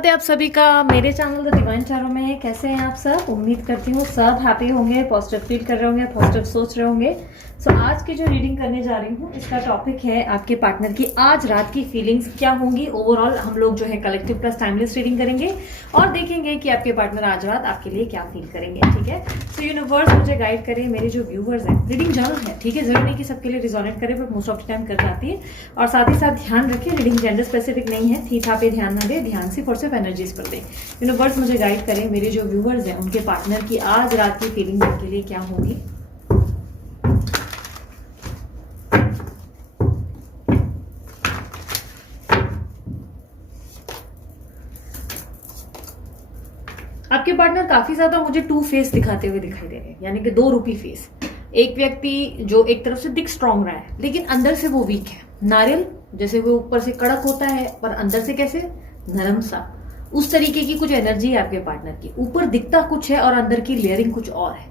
स्वागत है आप सभी का मेरे चैनल द डिवाइन टैरो में। कैसे हैं आप सब? उम्मीद करती हूँ सब हैप्पी होंगे, पॉजिटिव फील कर रहे होंगे, पॉजिटिव सोच रहे होंगे। सो आज की जो रीडिंग करने जा रही हूँ इसका टॉपिक है आपके पार्टनर की आज रात की फीलिंग्स क्या होंगी। ओवरऑल हम लोग जो है कलेक्टिव प्लस टाइमलेस रीडिंग करेंगे और देखेंगे कि आपके पार्टनर आज रात आपके लिए क्या फील करेंगे। ठीक है, सो यूनिवर्स मुझे गाइड करे। मेरे जो व्यूवर्स हैं, रीडिंग जनरल है, ठीक है, जरूरी नहीं कि सबके लिए रिजोनेट करे, but most of the time कर जाती है। और साथ ही साथ ध्यान रखें, रीडिंग जेंडर स्पेसिफिक नहीं है, थी था पे ध्यान ना दे, ध्यान सिर्फ और सिर्फ एनर्जीज पर दे। यूनिवर्स मुझे गाइड करें, मेरे जो व्यूवर्स हैं उनके पार्टनर की आज रात की फीलिंग उनके लिए क्या होगी। आपके पार्टनर काफी ज्यादा मुझे टू फेस दिखाते हुए दिखाई दे रहे हैं, यानी कि दो रूपी फेस। एक व्यक्ति जो एक तरफ से दिख स्ट्रांग रहा है लेकिन अंदर से वो वीक है। नारियल जैसे वो ऊपर से कड़क होता है पर अंदर से कैसे नरम सा, उस तरीके की कुछ एनर्जी है आपके पार्टनर की। ऊपर दिखता कुछ है और अंदर की लेयरिंग कुछ और है।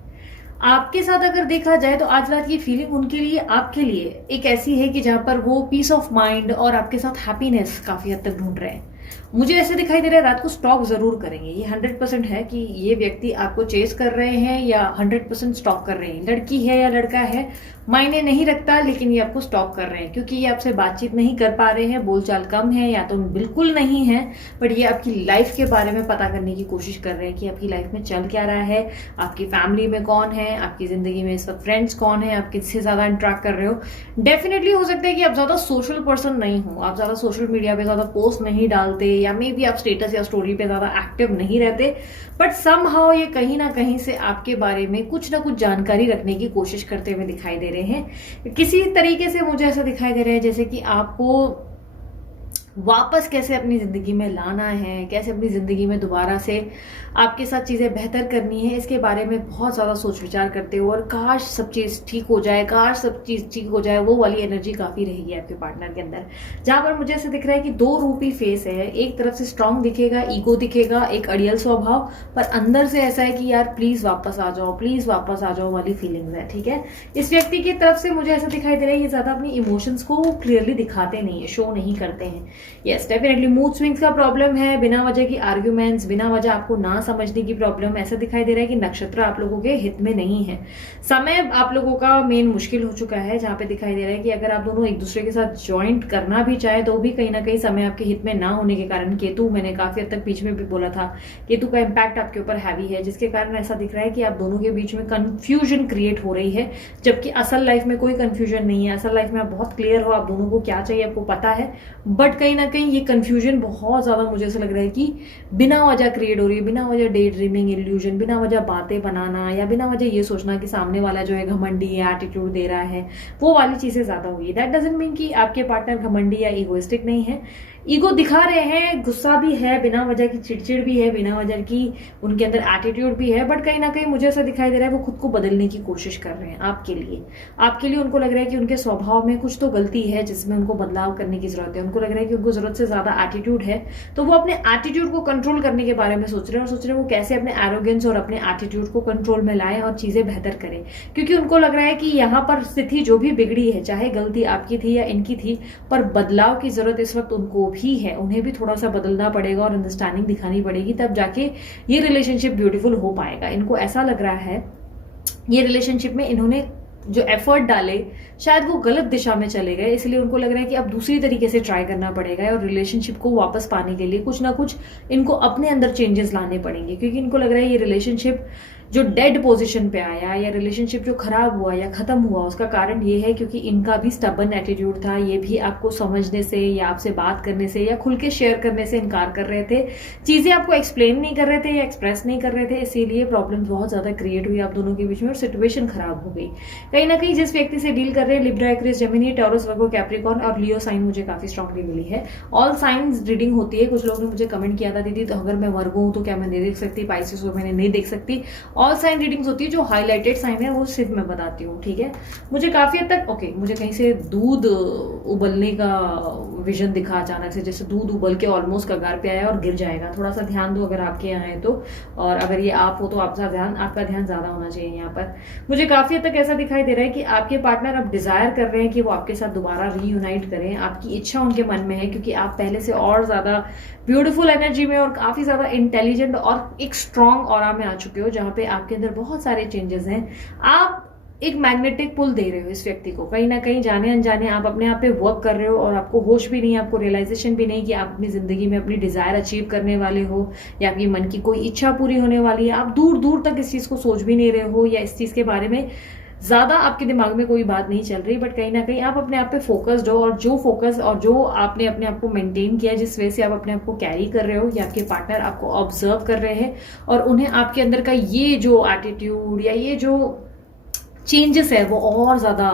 आपके साथ अगर देखा जाए तो आज रात की फीलिंग उनके लिए आपके लिए एक ऐसी है कि जहां पर वो पीस ऑफ माइंड और आपके साथ हैप्पीनेस काफी हद तक ढूंढ रहे हैं। मुझे ऐसे दिखाई दे रहा है रात को स्टॉक जरूर करेंगे। ये 100% है कि ये व्यक्ति आपको चेस कर रहे हैं या 100% स्टॉक कर रहे हैं। लड़की है या लड़का है मायने नहीं रखता, लेकिन ये आपको स्टॉक कर रहे हैं क्योंकि ये आपसे बातचीत नहीं कर पा रहे हैं, बोलचाल कम है या तो बिल्कुल नहीं है। बट ये आपकी लाइफ के बारे में पता करने की कोशिश कर रहे हैं कि आपकी लाइफ में चल क्या रहा है, आपकी फैमिली में कौन है, आपकी जिंदगी में इस वक्त फ्रेंड्स कौन है, आप किससे ज्यादा इंटरेक्ट कर रहे हो। डेफिनेटली हो सकता है कि आप ज्यादा सोशल पर्सन नहीं हो, आप ज्यादा सोशल मीडिया पे ज्यादा पोस्ट नहीं डालते या मे बी आप स्टेटस या स्टोरी पे ज्यादा एक्टिव नहीं रहते, बट समहाउ ये कहीं ना कहीं से आपके बारे में कुछ ना कुछ जानकारी रखने की कोशिश करते हुए दिखाई दे रहे हैं। किसी तरीके से मुझे ऐसा दिखाई दे रहा है जैसे कि आपको वापस कैसे अपनी जिंदगी में लाना है, कैसे अपनी जिंदगी में दोबारा से आपके साथ चीजें बेहतर करनी है, इसके बारे में बहुत ज्यादा सोच विचार करते हो। और काश सब चीज ठीक हो जाए, काश सब चीज ठीक हो जाए, वो वाली एनर्जी काफी रहेगी आपके पार्टनर के अंदर। जहां पर मुझे ऐसे दिख रहा है कि दो रूपी फेस है। एक तरफ से स्ट्रांग दिखेगा, ईगो दिखेगा, एक अड़ियल स्वभाव, पर अंदर से ऐसा है कि यार प्लीज वापस आ जाओ, प्लीज वापस आ जाओ वाली फीलिंग्स है। ठीक है, इस व्यक्ति की तरफ से मुझे ऐसा दिखाई दे रहा है ये ज्यादा अपनी इमोशंस को क्लियरली दिखाते नहीं है, शो नहीं करते हैं। यस, डेफिनेटली मूड स्विंग्स का प्रॉब्लम है, बिना वजह की आर्ग्यूमेंट्स, बिना वजह आपको ना समझने की प्रॉब्लम। ऐसा दिखाई दे रहा है कि नक्षत्र आप लोगों के हित में नहीं है। समय आप लोगों का मेन मुश्किल हो चुका है, जहां पे दिखाई दे रहा है कि अगर आप दोनों एक दूसरे के साथ ज्वाइंट करना भी चाहे तो भी कहीं ना कहीं समय आपके हित में ना होने के कारण, केतु, मैंने काफी हद तक बीच में भी बोला था, केतु का इम्पैक्ट आपके ऊपर हैवी है, जिसके कारण ऐसा दिख रहा है कि आप दोनों के बीच में कंफ्यूजन क्रिएट हो रही है। जबकि असल लाइफ में कोई कंफ्यूजन नहीं है, असल लाइफ में आप बहुत क्लियर हो, आप दोनों को क्या चाहिए आपको पता है। बट कहीं ना कहीं ये कंफ्यूजन बहुत ज्यादा मुझे ऐसा लग रहा है कि बिना वजह क्रिएट हो रही है, बिना वजह डे ड्रीमिंग, इल्यूजन, बिना वजह बातें बनाना या बिना वजह ये सोचना कि सामने वाला जो है घमंडी है, एटीट्यूड दे रहा है, वो वाली चीजें ज्यादा हुई है। दैट डजंट मीन कि आपके पार्टनर घमंडी या इगोइस्टिक नहीं है। ईगो दिखा रहे हैं, गुस्सा भी है, बिना वजह की चिड़चिड़ भी है, बिना वजह की उनके अंदर एटीट्यूड भी है। बट कहीं ना कहीं मुझे ऐसा दिखाई दे रहा है वो खुद को बदलने की कोशिश कर रहे हैं आपके लिए। आपके लिए उनको लग रहा है कि उनके स्वभाव में कुछ तो गलती है जिसमें उनको बदलाव करने की जरूरत है। उनको लग रहा है कि उनको जरूरत से ज्यादा एटीट्यूड है, तो वो अपने एटीट्यूड को कंट्रोल करने के बारे में सोच रहे हैं और सोच रहे हैं वो कैसे अपने एरोगेंस और अपने एटीट्यूड को कंट्रोल में लाएं और चीजें बेहतर करें। क्योंकि उनको लग रहा है कि यहाँ पर स्थिति जो भी बिगड़ी है, चाहे गलती आपकी थी या इनकी थी, पर बदलाव की जरूरत इस वक्त उनको भी है। उन्हें भी थोड़ा सा बदलना पड़ेगा और अंडरस्टैंडिंग दिखानी पड़ेगी, तब जाके ये रिलेशनशिप ब्यूटीफुल हो पाएगा। इनको ऐसा लग रहा है ये रिलेशनशिप में इन्होंने जो एफर्ट डाले शायद वो गलत दिशा में चले गए, इसलिए उनको लग रहा है कि अब दूसरी तरीके से ट्राई करना पड़ेगा और रिलेशनशिप को वापस पाने के लिए कुछ ना कुछ इनको अपने अंदर चेंजेस लाने पड़ेंगे। क्योंकि इनको लग रहा है ये रिलेशनशिप जो डेड पोजीशन पे आया या रिलेशनशिप जो खराब हुआ या खत्म हुआ, उसका कारण ये है क्योंकि इनका भी स्टबर्न एटीट्यूड था। ये भी आपको समझने से या आपसे बात करने से या खुल के शेयर करने से इनकार कर रहे थे, चीजें आपको एक्सप्लेन नहीं कर रहे थे या एक्सप्रेस नहीं कर रहे थे, इसीलिए प्रॉब्लम्स बहुत ज्यादा क्रिएट हुई आप दोनों के बीच में और सिचुएशन खराब हो गई। कहीं ना कहीं जिस व्यक्ति से डील कर रहे हैं, लिब्रा, एक्वेरियस, जेमिनी, टॉरस, वर्गो, कैप्रिकॉर्न और लियो साइन मुझे काफी स्ट्रांगली मिली है। ऑल साइंस रीडिंग होती है। कुछ लोगों ने मुझे कमेंट किया था, दीदी तो अगर मैं वर्गो हूं तो क्या मैं नहीं देख सकती, पाइसेस को मैंने नहीं देख सकती। ऑल साइन रीडिंग्स होती है, जो हाईलाइटेड साइन है वो सिर्फ मैं बताती हूँ। ठीक है, मुझे काफी हद तक मुझे कहीं से दूध उबलने का विजन दिखा अचानक से, जैसे दूध उबल के ऑलमोस्ट कगार पे आया और गिर जाएगा। थोड़ा सा ध्यान दो अगर आपके यहाँ है तो, और अगर ये आप हो तो आपका ध्यान ज्यादा होना चाहिए यहाँ पर। मुझे काफी हद तक ऐसा दिखाई दे रहा है कि आपके पार्टनर अब डिजायर कर रहे हैं कि वो आपके साथ दोबारा रीयूनाइट करें। आपकी इच्छा उनके मन में है, क्योंकि आप पहले से और ज्यादा ब्यूटीफुल एनर्जी में और काफी ज्यादा इंटेलिजेंट और एक स्ट्रांग ऑरा में आ चुके हो, जहां पे आपके अंदर बहुत सारे चेंजेस हैं। आप एक मैग्नेटिक पुल दे रहे हो इस व्यक्ति को, कहीं ना कहीं जाने अनजाने आप अपने आप पे वर्क कर रहे हो, और आपको होश भी नहीं है, आपको रियलाइजेशन भी नहीं कि आप अपनी जिंदगी में अपनी डिजायर अचीव करने वाले हो, या आपकी मन की कोई इच्छा पूरी होने वाली है। आप दूर दूर तक इस चीज को सोच भी नहीं रहे हो, या इस चीज के बारे में ज्यादा आपके दिमाग में कोई बात नहीं चल रही, बट कहीं ना कहीं आप अपने आप पे फोकस्ड हो, और जो फोकस और जो आपने अपने आप को मेंटेन किया, जिस वजह से आप अपने आप को कैरी कर रहे हो, या आपके पार्टनर आपको ऑब्जर्व कर रहे हैं, और उन्हें आपके अंदर का ये जो एटीट्यूड या ये जो चेंजेस है वो और ज्यादा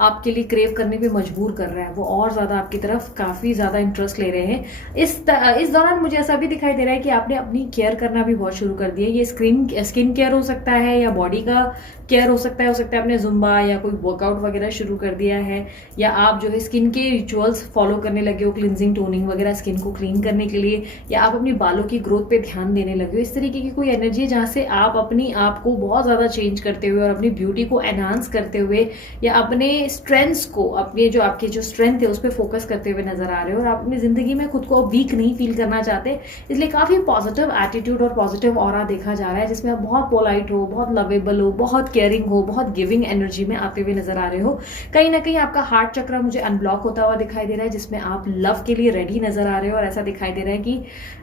आपके लिए क्रेव करने पे मजबूर कर रहा है, वो और ज्यादा आपकी तरफ काफी ज्यादा इंटरेस्ट ले रहे हैं। इस दौरान मुझे ऐसा भी दिखाई दे रहा है कि आपने अपनी केयर करना भी बहुत शुरू कर दिया। ये स्किन केयर हो सकता है, या बॉडी का केयर हो सकता है आपने जुम्बा या कोई वर्कआउट वगैरह शुरू कर दिया है, या आप जो है स्किन के रिचुअल्स फॉलो करने लगे हो, क्लिनजिंग टोनिंग वगैरह स्किन को क्लीन करने के लिए, या आप अपनी बालों की ग्रोथ पे ध्यान देने लगे हो। इस तरीके की कोई एनर्जी है जहां से आप अपनी आप को बहुत ज्यादा चेंज करते हुए और अपनी ब्यूटी को एनहांस करते हुए, या अपने स्ट्रेंथ्स को, अपने जो आपकी जो स्ट्रेंथ है उस पर फोकस करते हुए नजर आ रहे हो, और आप अपनी जिंदगी में खुद को वीक नहीं फील करना चाहते। इसलिए काफी पॉजिटिव एटीट्यूड और पॉजिटिव ऑरा देखा जा रहा है, जिसमें आप बहुत पोलाइट हो, बहुत लवेबल हो, बहुत केयरिंग हो, बहुत गिविंग एनर्जी में आते हुए नजर आ रहे हो। कहीं ना कहीं आपका हार्ट चक्र मुझे अनब्लॉक होता हुआ दिखाई दे रहा है, जिसमें आप लव के लिए रेडी नजर आ रहे हो, और ऐसा दिखाई दे रहा है कि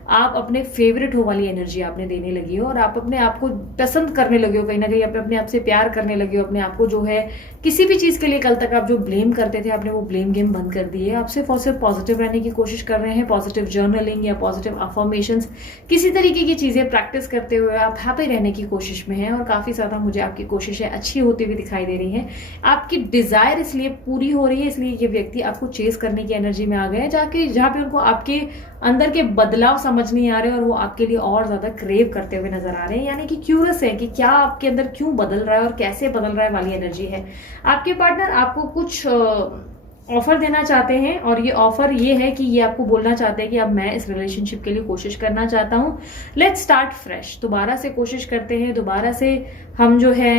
आप अपने फेवरेट हो वाली एनर्जी आपने देने लगी हो, और आप अपने आप को पसंद करने लगे हो, कहीं ना कहीं अपने आप से प्यार करने लगे हो, अपने आप को जो है किसी भी चीज के लिए कल तक आप जो ब्लेम करते थे, आपने वो ब्लेम गेम बंद कर दिए। आप सिर्फ और सिर्फ पॉजिटिव रहने की कोशिश कर रहे हैं। पॉजिटिव जर्नलिंग या पॉजिटिव अफर्मेशंस, किसी तरीके की चीजें प्रैक्टिस करते हुए आप हैप्पी रहने की कोशिश में हैं, और काफी ज्यादा मुझे आपकी कोशिशें अच्छी होती हुई दिखाई दे रही हैं। आपकी डिजायर इसलिए पूरी हो रही है, इसलिए ये व्यक्ति आपको चेस करने की एनर्जी में आ गए हैं, जहां पे उनको आपके अंदर के बदलाव समझ नहीं आ रहे, और वो आपके लिए और ज्यादा क्रेव करते हुए नजर आ रहे हैं, यानी कि क्यूरियस है कि क्या आपके अंदर क्यों बदल रहा है और कैसे बदल रहा है वाली एनर्जी है। आपके पार्टनर आपको कुछ ऑफर देना चाहते हैं, और ये ऑफर ये है कि ये आपको बोलना चाहते हैं कि अब मैं इस रिलेशनशिप के लिए कोशिश करना चाहता हूँ, लेट्स स्टार्ट फ्रेश, दोबारा से कोशिश करते हैं, दोबारा से हम जो है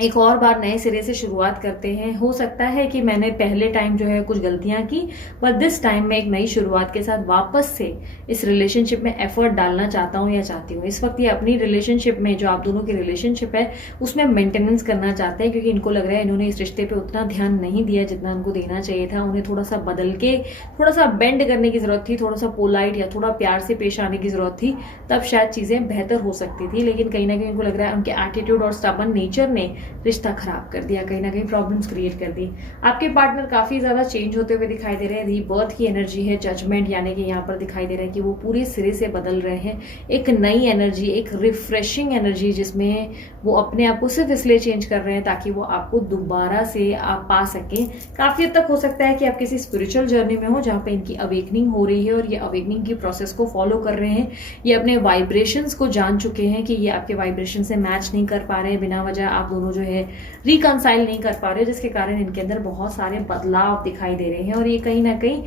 एक और बार नए सिरे से शुरुआत करते हैं। हो सकता है कि मैंने पहले टाइम जो है कुछ गलतियां की, बट दिस टाइम मैं एक नई शुरुआत के साथ वापस से इस रिलेशनशिप में एफर्ट डालना चाहता हूं या चाहती हूँ। इस वक्त ये अपनी रिलेशनशिप में, जो आप दोनों की रिलेशनशिप है, उसमें मेंटेनेंस करना चाहते हैं, क्योंकि इनको लग रहा है इन्होंने इस रिश्ते पे उतना ध्यान नहीं दिया जितना उनको देना चाहिए था। उन्हें थोड़ा सा बदल के, थोड़ा सा बेंड करने की जरूरत थी, थोड़ा सा पोलाइट या थोड़ा प्यार से पेश आने की जरूरत थी, तब शायद चीजें बेहतर हो सकती थी। लेकिन कहीं ना कहीं उनको लग रहा है उनके एटीट्यूड और स्टबर्न नेचर ने रिश्ता खराब कर दिया, कहीं ना कहीं प्रॉब्लम्स क्रिएट कर दी। आपके पार्टनर काफी ज्यादा चेंज होते हुए दिखाई दे रहे हैं। रीबर्थ की एनर्जी है, जजमेंट, यानी कि यहाँ पर दिखाई दे रहा है कि वो पूरे सिरे से बदल रहे हैं। एक नई एनर्जी, एक रिफ्रेशिंग एनर्जी, जिसमें वो अपने आप को सिर्फ इसलिए चेंज कर रहे हैं ताकि वो आपको दोबारा से आप पा सकें। काफी हद तक हो सकता है कि आप किसी स्पिरिचुअल जर्नी में हो जहां पे इनकी अवेकनिंग हो रही है, और ये अवेकनिंग की प्रोसेस को फॉलो कर रहे हैं। ये अपने वाइब्रेशंस को जान चुके हैं कि ये आपके वाइब्रेशन से मैच नहीं कर पा रहे हैं, बिना वजह आप दोनों जो है रिकंसाइल नहीं कर पा रहे, जिसके कारण इनके अंदर बहुत सारे बदलाव दिखाई दे रहे हैं, और ये कहीं ना कहीं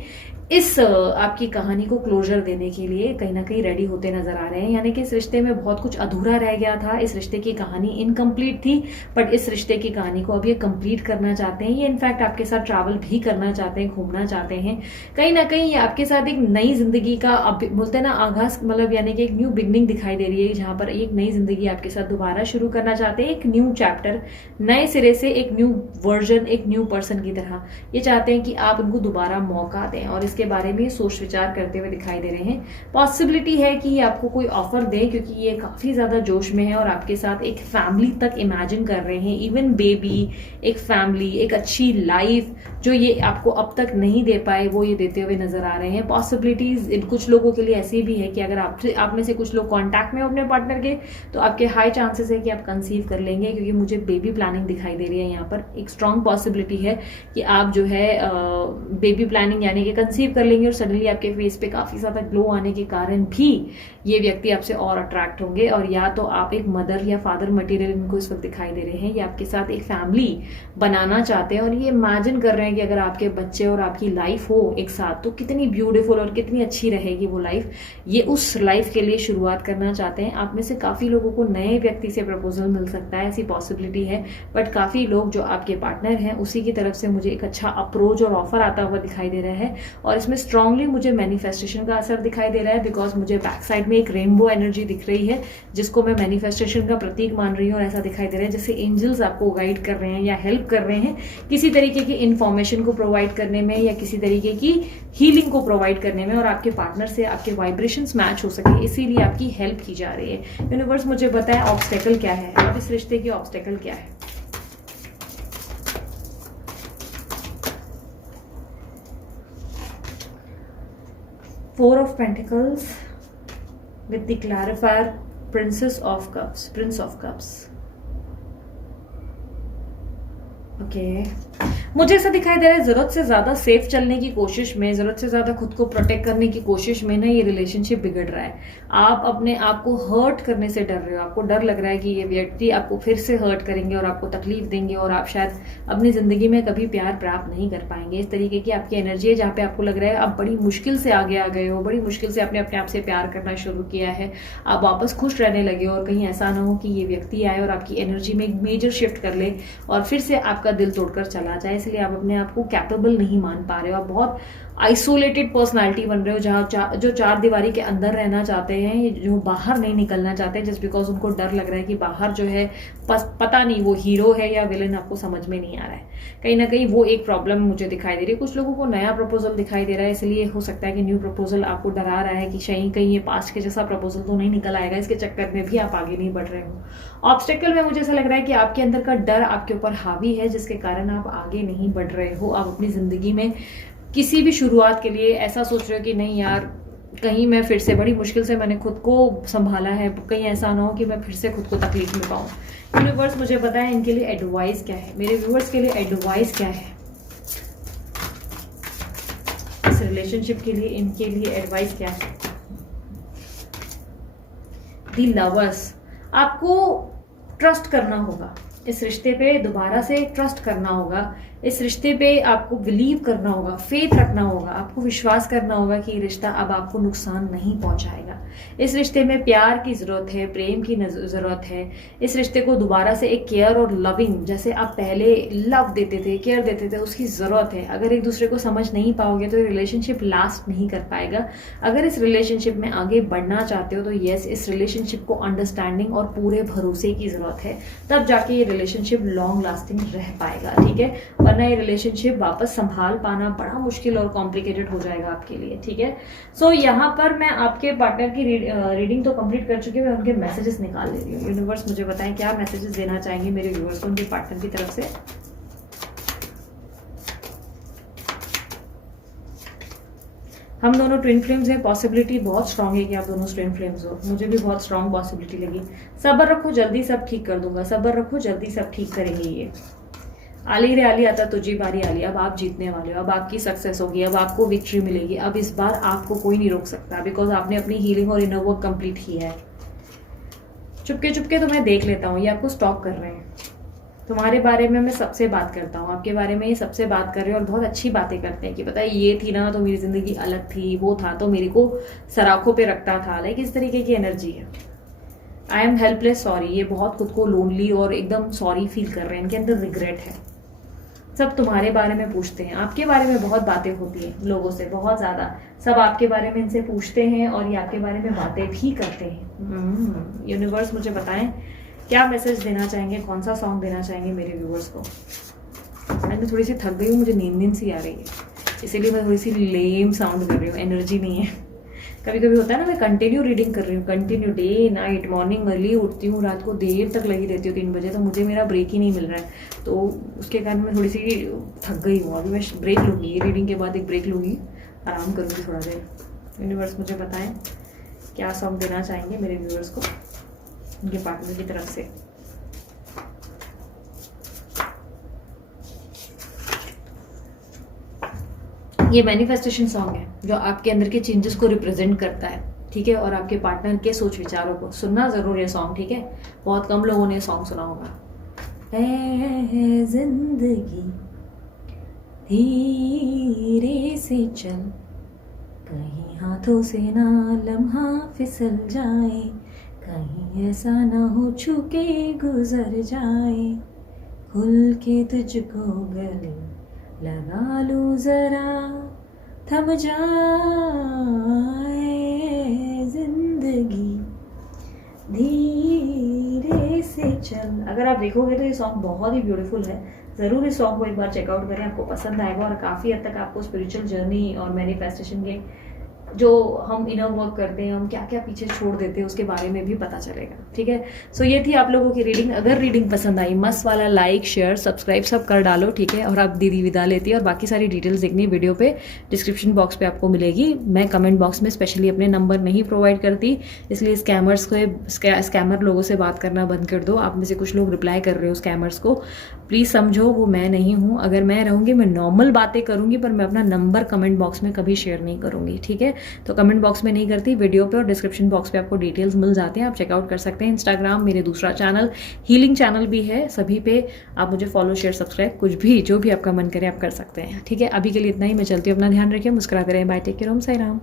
इस आपकी कहानी को क्लोजर देने के लिए कहीं ना कहीं रेडी होते नजर आ रहे हैं। यानी कि इस रिश्ते में बहुत कुछ अधूरा रह गया था, इस रिश्ते की कहानी इनकम्प्लीट थी, बट इस रिश्ते की कहानी को अब ये कंप्लीट करना चाहते हैं। ये इनफैक्ट आपके साथ ट्रैवल भी करना चाहते हैं, घूमना चाहते हैं। कहीं ना कहीं ये आपके साथ एक नई जिंदगी का, बोलते हैं ना, आगाज, मतलब यानी कि एक न्यू बिगनिंग दिखाई दे रही है, जहां पर एक नई जिंदगी आपके साथ दोबारा शुरू करना चाहते हैं। एक न्यू चैप्टर, नए सिरे से एक न्यू वर्जन, एक न्यू पर्सन की तरह ये चाहते हैं कि आप उनको दोबारा मौका दें, और के बारे में सोच विचार करते हुए दिखाई दे रहे हैं। पॉसिबिलिटी है कि ये आपको कोई ऑफर दे, क्योंकि ये काफी ज्यादा जोश में है और आपके साथ एक फैमिली तक इमेजिन कर रहे हैं, इवन बेबी, एक फैमिली, एक अच्छी लाइफ जो ये आपको अब तक नहीं दे पाए, वो ये देते हुए नजर आ रहे हैं। पॉसिबिलिटीज कुछ लोगों के लिए ऐसी भी है कि अगर आप में से कुछ लोग कांटेक्ट में हो अपने पार्टनर के, तो आपके हाई चांसेस है कि आप कंसीव कर लेंगे, क्योंकि मुझे बेबी प्लानिंग दिखाई दे रही है। यहाँ पर एक स्ट्रॉन्ग पॉसिबिलिटी है कि आप जो है बेबी प्लानिंग यानी कि कंसीव रिसीव कर लेंगे और सडनली आपके फेस पे काफी ज्यादा ग्लो आने के कारण भी ये व्यक्ति आपसे और अट्रैक्ट होंगे। और या तो आप एक मदर या फादर मटेरियल इनको इस वक्त दिखाई दे रहे हैं, या आपके साथ एक फैमिली बनाना चाहते हैं और ये इमेजिन कर रहे हैं कि अगर आपके बच्चे और आपकी लाइफ हो एक साथ तो कितनी ब्यूटीफुल और कितनी अच्छी रहेगी वो लाइफ। ये उस लाइफ के लिए शुरुआत करना चाहते हैं। आप में से काफी लोगों को नए व्यक्ति से प्रपोजल मिल सकता है, ऐसी पॉसिबिलिटी है। बट काफी लोग जो आपके पार्टनर हैं उसी की तरफ से मुझे एक अच्छा अप्रोच और ऑफर आता हुआ दिखाई दे रहा है। और इसमें स्ट्रांगली मुझे मैनिफेस्टेशन का असर दिखाई दे रहा है, बिकॉज मुझे बैक साइड में एक रेनबो एनर्जी दिख रही है जिसको मैं मैनिफेस्टेशन का प्रतीक मान रही हूँ। और ऐसा दिखाई दे रहा है जैसे एंजल्स आपको गाइड कर रहे हैं या हेल्प कर रहे हैं किसी तरीके की इंफॉर्मेशन को प्रोवाइड करने में या किसी तरीके की हीलिंग को प्रोवाइड करने में, और आपके पार्टनर से आपके वाइब्रेशंस मैच हो सके इसीलिए आपकी हेल्प की जा रही है। यूनिवर्स मुझे बताए ऑब्स्टेकल क्या है, अब इस रिश्ते की ऑब्स्टेकल क्या है। Four of Pentacles with the clarifier Princess of Cups, Prince of Cups. Okay मुझे ऐसा दिखाई दे रहा है जरूरत से ज्यादा सेफ चलने की कोशिश में, जरूरत से ज्यादा खुद को प्रोटेक्ट करने की कोशिश में ना ये रिलेशनशिप बिगड़ रहा है। आप अपने आप को हर्ट करने से डर रहे हो, आपको डर लग रहा है कि ये व्यक्ति आपको फिर से हर्ट करेंगे और आपको तकलीफ देंगे और आप शायद अपनी जिंदगी में कभी प्यार प्राप्त नहीं कर पाएंगे। इस तरीके की आपकी एनर्जी है जहाँ पे आपको लग रहा है आप बड़ी मुश्किल से आगे आ गए हो, बड़ी मुश्किल से आपने अपने आप से प्यार करना शुरू किया है, आप वापस खुश रहने लगे हो। और कहीं ऐसा ना हो कि ये व्यक्ति आए और आपकी एनर्जी में एक मेजर शिफ्ट कर ले और फिर से आपका दिल तोड़कर चला जाए, इसलिए आप अपने आप को कैपेबल नहीं मान पा रहे हो। आप बहुत आइसोलेटेड पर्सनालिटी बन रहे हो जहाँ जो चार दीवारी के अंदर रहना चाहते हैं, जो बाहर नहीं निकलना चाहते जस्ट बिकॉज उनको डर लग रहा है कि बाहर जो है पता नहीं वो हीरो है या विलन, आपको समझ में नहीं आ रहा है। कहीं ना कहीं वो एक प्रॉब्लम मुझे दिखाई दे रही है। कुछ लोगों को नया प्रपोजल दिखाई दे रहा है, इसलिए हो सकता है कि न्यू प्रपोजल आपको डरा रहा है कि शायद कहीं ये पास्ट के जैसा प्रपोजल तो नहीं निकल आएगा, इसके चक्कर में भी आप आगे नहीं बढ़ रहे हो। ऑब्स्टेकल में मुझे ऐसा लग रहा है कि आपके अंदर का डर आपके ऊपर हावी है जिसके कारण आप आगे नहीं बढ़ रहे हो। आप अपनी जिंदगी में किसी भी शुरुआत के लिए ऐसा सोच रहे हो कि नहीं यार कहीं मैं फिर से, बड़ी मुश्किल से मैंने खुद को संभाला है, कहीं ऐसा ना हो कि मैं फिर से खुद को तकलीफ में पाऊं। यूनिवर्स मुझे बताएं इनके लिए एडवाइस क्या है, मेरे व्यूअर्स के लिए एडवाइस क्या है, इस रिलेशनशिप के लिए इनके लिए एडवाइस क्या है। दी लवर्स, आपको ट्रस्ट करना होगा इस रिश्ते पे, दोबारा से ट्रस्ट करना होगा इस रिश्ते पे, आपको बिलीव करना होगा, फेथ रखना होगा, आपको विश्वास करना होगा कि ये रिश्ता अब आपको नुकसान नहीं पहुंचाएगा। इस रिश्ते में प्यार की जरूरत है, प्रेम की जरूरत है। इस रिश्ते को दोबारा से एक केयर और लविंग, जैसे आप पहले लव देते थे, केयर देते थे, उसकी जरूरत है। अगर एक दूसरे को समझ नहीं पाओगे तो ये रिलेशनशिप लास्ट नहीं कर पाएगा। अगर इस रिलेशनशिप में आगे बढ़ना चाहते हो तो यस, इस रिलेशनशिप को अंडरस्टैंडिंग और पूरे भरोसे की जरूरत है, तब जाके ये रिलेशनशिप लॉन्ग लास्टिंग रह पाएगा। ठीक है, वरना ये रिलेशनशिप वापस संभाल पाना बड़ा मुश्किल और कॉम्प्लिकेटेड हो जाएगा आपके लिए। ठीक है, सो यहाँ पर मैं आपके पार्टनर की रीडिंग तो कंप्लीट कर चुकी हूँ, मैं उनके मैसेजेस निकाल ले रही हूँ। यूनिवर्स मुझे बताएं क्या मैसेजेस देना चाहेंगे मेरे व्यूअर्स को उनके पार्टनर की तरफ से। हम दोनों ट्विन फ्लेम्स हैं, पॉसिबिलिटी बहुत स्ट्रांग है कि आप दोनों ट्विन फ्लेम्स हो। मुझे भी बहुत स्ट्रांग पॉसिबिलिटी लगी। सब्र रखो, जल्दी सब ठीक कर दूंगा, सब्र रखो, जल्दी सब ठीक करेंगे। ये आली रे आली आता तुझी बारी आली, अब आप जीतने वाले हो, अब आपकी सक्सेस होगी, अब आपको विक्ट्री मिलेगी। अब इस बार आपको कोई नहीं रोक सकता बिकॉज आपने अपनी हीलिंग और इनर वर्क कंप्लीट की है। चुपके चुपके तो मैं देख लेता हूँ, ये आपको स्टॉक कर रहे हैं। तुम्हारे बारे में मैं सबसे बात करता हूँ, आपके बारे में ये सबसे बात कर रहे हैं और बहुत अच्छी बातें करते हैं कि पता है ये थी ना तो मेरी जिंदगी अलग थी, वो था तो मेरे को सराखों पे रखता था। लाइक इस तरीके की एनर्जी है। आई एम हेल्पलेस सॉरी, ये बहुत खुद को लोनली और एकदम सॉरी फील कर रहे हैं, इनके अंदर रिग्रेट है। सब तुम्हारे बारे में पूछते हैं, आपके बारे में बहुत बातें होती हैं लोगों से, बहुत ज्यादा। सब आपके बारे में इनसे पूछते हैं और ये आपके बारे में बातें भी करते हैं। यूनिवर्स मुझे बताएं क्या मैसेज देना चाहेंगे, कौन सा सॉन्ग देना चाहेंगे मेरे व्यूअर्स को। मैं थोड़ी सी थक गई हूँ, मुझे नींद सी आ रही है, इसीलिए मैं थोड़ी सी लेम साउंड कर रही हूँ, एनर्जी नहीं है। कभी कभी होता है ना, मैं कंटिन्यू रीडिंग कर रही हूँ, continue day night, morning early उठती हूँ, रात को देर तक लगी रहती हूँ 3 बजे, तो मुझे मेरा ब्रेक ही नहीं मिल रहा है। तो उसके कारण मैं थोड़ी सी थक गई हूँ। अभी मैं ब्रेक लूँगी, रीडिंग के बाद एक ब्रेक लूँगी, आराम करूँगी थोड़ा देर। यूनिवर्स मुझे बताएं क्या सॉन्ग देना चाहेंगे मेरे व्यूअर्स को उनके पार्टनर की तरफ से। ये मैनिफेस्टेशन सॉन्ग है जो आपके अंदर के चेंजेस को रिप्रेजेंट करता है, ठीक है, और आपके पार्टनर के सोच विचारों को। सुनना जरूर ये सॉन्ग, ठीक है, बहुत कम लोगों ने ये सॉन्ग सुना होगा। ऐ जिंदगी धीरे से चल, कहीं हाथों से ना लम्हा फिसल जाए, कहीं ऐसा ना हो छूके गुजर जाए, खुल के तुझको गले लगा लूं जरा, थम जाए जिंदगी धीरे से चल। अगर आप देखोगे तो ये सॉन्ग बहुत ही ब्यूटीफुल है, ज़रूर इस सॉन्ग को एक बार चेकआउट करें, आपको पसंद आएगा और काफ़ी हद तक आपको स्पिरिचुअल जर्नी और मैनिफेस्टेशन के जो हम इनर वर्क करते हैं, हम क्या क्या पीछे छोड़ देते हैं, उसके बारे में भी पता चलेगा, ठीक है। सो ये थी आप लोगों की रीडिंग। अगर रीडिंग पसंद आई, मस्त वाला लाइक शेयर सब्सक्राइब सब कर डालो, ठीक है। और आप दीदी विदा लेती है और बाकी सारी डिटेल्स देखनी वीडियो पे डिस्क्रिप्शन बॉक्स पे आपको मिलेगी। मैं कमेंट बॉक्स में स्पेशली अपने नंबर नहीं प्रोवाइड करती, इसलिए स्कैमर लोगों से बात करना बंद कर दो। आप में से कुछ लोग रिप्लाई कर रहे हो स्कैमर्स को, प्लीज़ समझो वो मैं नहीं हूँ। अगर मैं रहूँगी मैं नॉर्मल बातें करूँगी, पर मैं अपना नंबर कमेंट बॉक्स में कभी शेयर नहीं करूँगी, ठीक है। तो कमेंट बॉक्स में नहीं करती, वीडियो पे और डिस्क्रिप्शन बॉक्स पे आपको डिटेल्स मिल जाते हैं, आप चेकआउट कर सकते हैं। इंस्टाग्राम मेरे दूसरा चैनल हीलिंग चैनल भी है, सभी पे आप मुझे फॉलो शेयर सब्सक्राइब कुछ भी जो भी आपका मन करे आप कर सकते हैं, ठीक है। अभी के लिए इतना ही, मैं चलती हूँ, अपना ध्यान रखिए, मुस्कुराते रहें, बाय, टेक केयर, ओम साई राम।